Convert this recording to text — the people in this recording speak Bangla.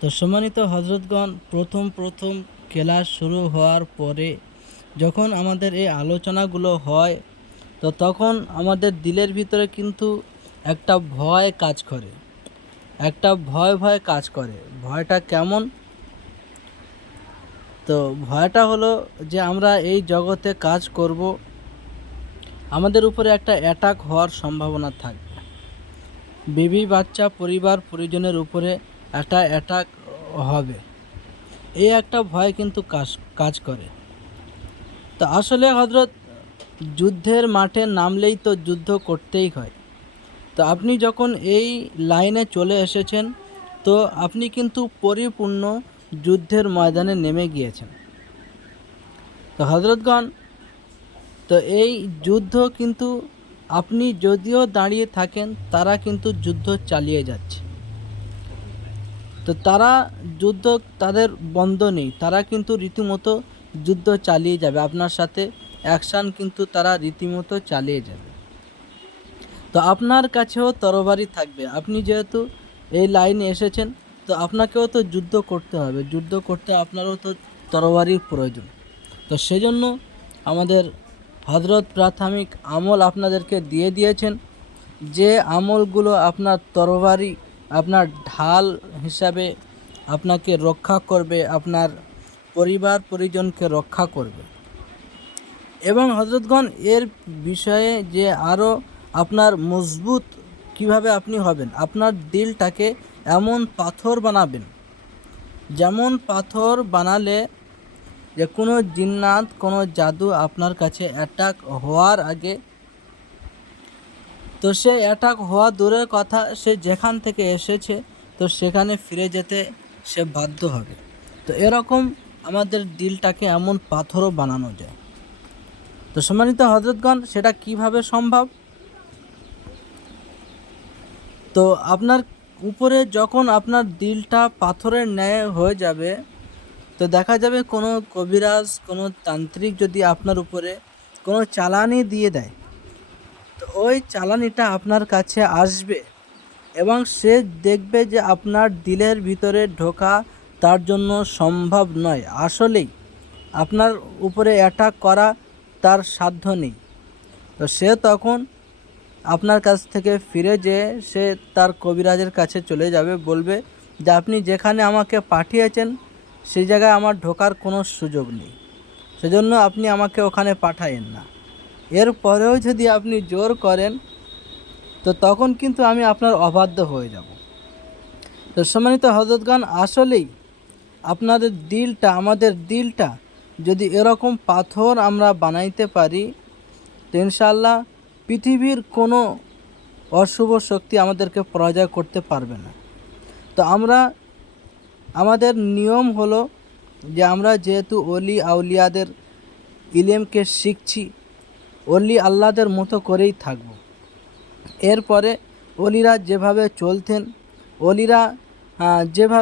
তো সম্মানিত হজরতগণ, প্রথম ক্লাস শুরু হওয়ার পরে যখন আমাদের এই আলোচনাগুলো হয়, তো তখন আমাদের দিলের ভিতরে কিন্তু একটা ভয় কাজ করে, একটা ভয় কাজ করে। ভয়টা কেমন? তো ভয়টা হলো যে আমরা এই জগতে কাজ করব, আমাদের উপরে একটা অ্যাটাক হওয়ার সম্ভাবনা থাকবে। বিবি বাচ্চা পরিবার পরিজনের উপরে একটা অ্যাটাক হবে, এই একটা ভয় কিন্তু কাজ করে। তো আসলে হজরত, যুদ্ধের মাঠে নামলেই তো যুদ্ধ করতেই হয়। তো আপনি যখন এই লাইনে চলে এসেছেন, তো আপনি কিন্তু পরিপূর্ণ যুদ্ধের ময়দানে নেমে গিয়েছেন। তো হজরতগণ, তো এই যুদ্ধ কিন্তু আপনি যদিও দাঁড়িয়ে থাকেন, তারা কিন্তু যুদ্ধ চালিয়ে যাচ্ছে। তো তারা যুদ্ধ, তাদের বন্ধ নেই, তারা কিন্তু রীতিমতো যুদ্ধ চালিয়ে যাবে আপনার সাথে। অ্যাকশান কিন্তু তারা রীতিমতো চালিয়ে যাবে। তো আপনার কাছেও তরবারি থাকবে। আপনি যেহেতু এই লাইনে এসেছেন, তো আপনাকেও তো যুদ্ধ করতে হবে। যুদ্ধ করতে আপনারও তো তরবারির প্রয়োজন। তো সেজন্য আমাদের হযরত প্রাথমিক আমল আপনাদেরকে দিয়ে দিয়েছেন, যে আমলগুলো আপনার তরবারি, আপনার ঢাল হিসাবে আপনাকে রক্ষা করবে, আপনার পরিবার পরিজনকে রক্ষা করবে। এবং হযরতগণ, এর বিষয়ে যে আরও আপনার মজবুত কিভাবে আপনি হবেন, আপনার দিলটাকে এমন পাথর বানাবেন, যেমন পাথর বানালে যে কোনো জিন্নাত, কোনো জাদু আপনার কাছে অ্যাটাক হওয়ার আগে, তো সে অ্যাটাক হওয়া দূরের কথা, সে যেখান থেকে এসেছে তো সেখানে ফিরে যেতে সে বাধ্য হবে। তো এরকম আমাদের দিলটাকে এমন পাথরও বানানো যায়। তো সম্মানিত হযরতগণ, সেটা কিভাবে সম্ভব? তো আপনার উপরে যখন আপনার দিলটা পাথরের ন্যায় হয়ে যাবে, তো দেখা যাবে কোনো কবিরাজ, কোনো তান্ত্রিক যদি আপনার উপরে কোনো চালানি দিয়ে দেয়, তো ওই চালানিটা আপনার কাছে আসবে এবং সে দেখবে যে আপনার দিলের ভিতরে ঢোকা তার জন্য সম্ভব নয়। আসলেই আপনার উপরে অ্যাটাক করা তার সাধ্য নেই। তো সে তখন আপনার কাছ থেকে ফিরে যেয়ে সে তার কবিরাজের কাছে চলে যাবে, বলবে যে আপনি যেখানে আমাকে পাঠিয়েছেন সেই জায়গায় আমার ঢোকার কোনো সুযোগ নেই, সেজন্য আপনি আমাকে ওখানে পাঠায়েন না। এরপরেও যদি আপনি জোর করেন, তো তখন কিন্তু আমি আপনার অবাধ্য হয়ে যাব। তো সম্মানিত হযরতগণ, আসলেই আপনাদের দিলটা, আমাদের দিলটা যদি এরকম পাথর আমরা বানাইতে পারি, তো ইনশাআল্লাহ পৃথিবীর কোনো অশুভ শক্তি আমাদেরকে পরাজয় করতে পারবে না। তো আমাদের নিয়ম হলো যে আমরা যেহেতু অলি আউলিয়াদের ইলমকে শিখছি, অলি আল্লাহদের মতো করেই থাকব। এরপরে অলিরা যেভাবে চলতেন, অলিরা যেভাবে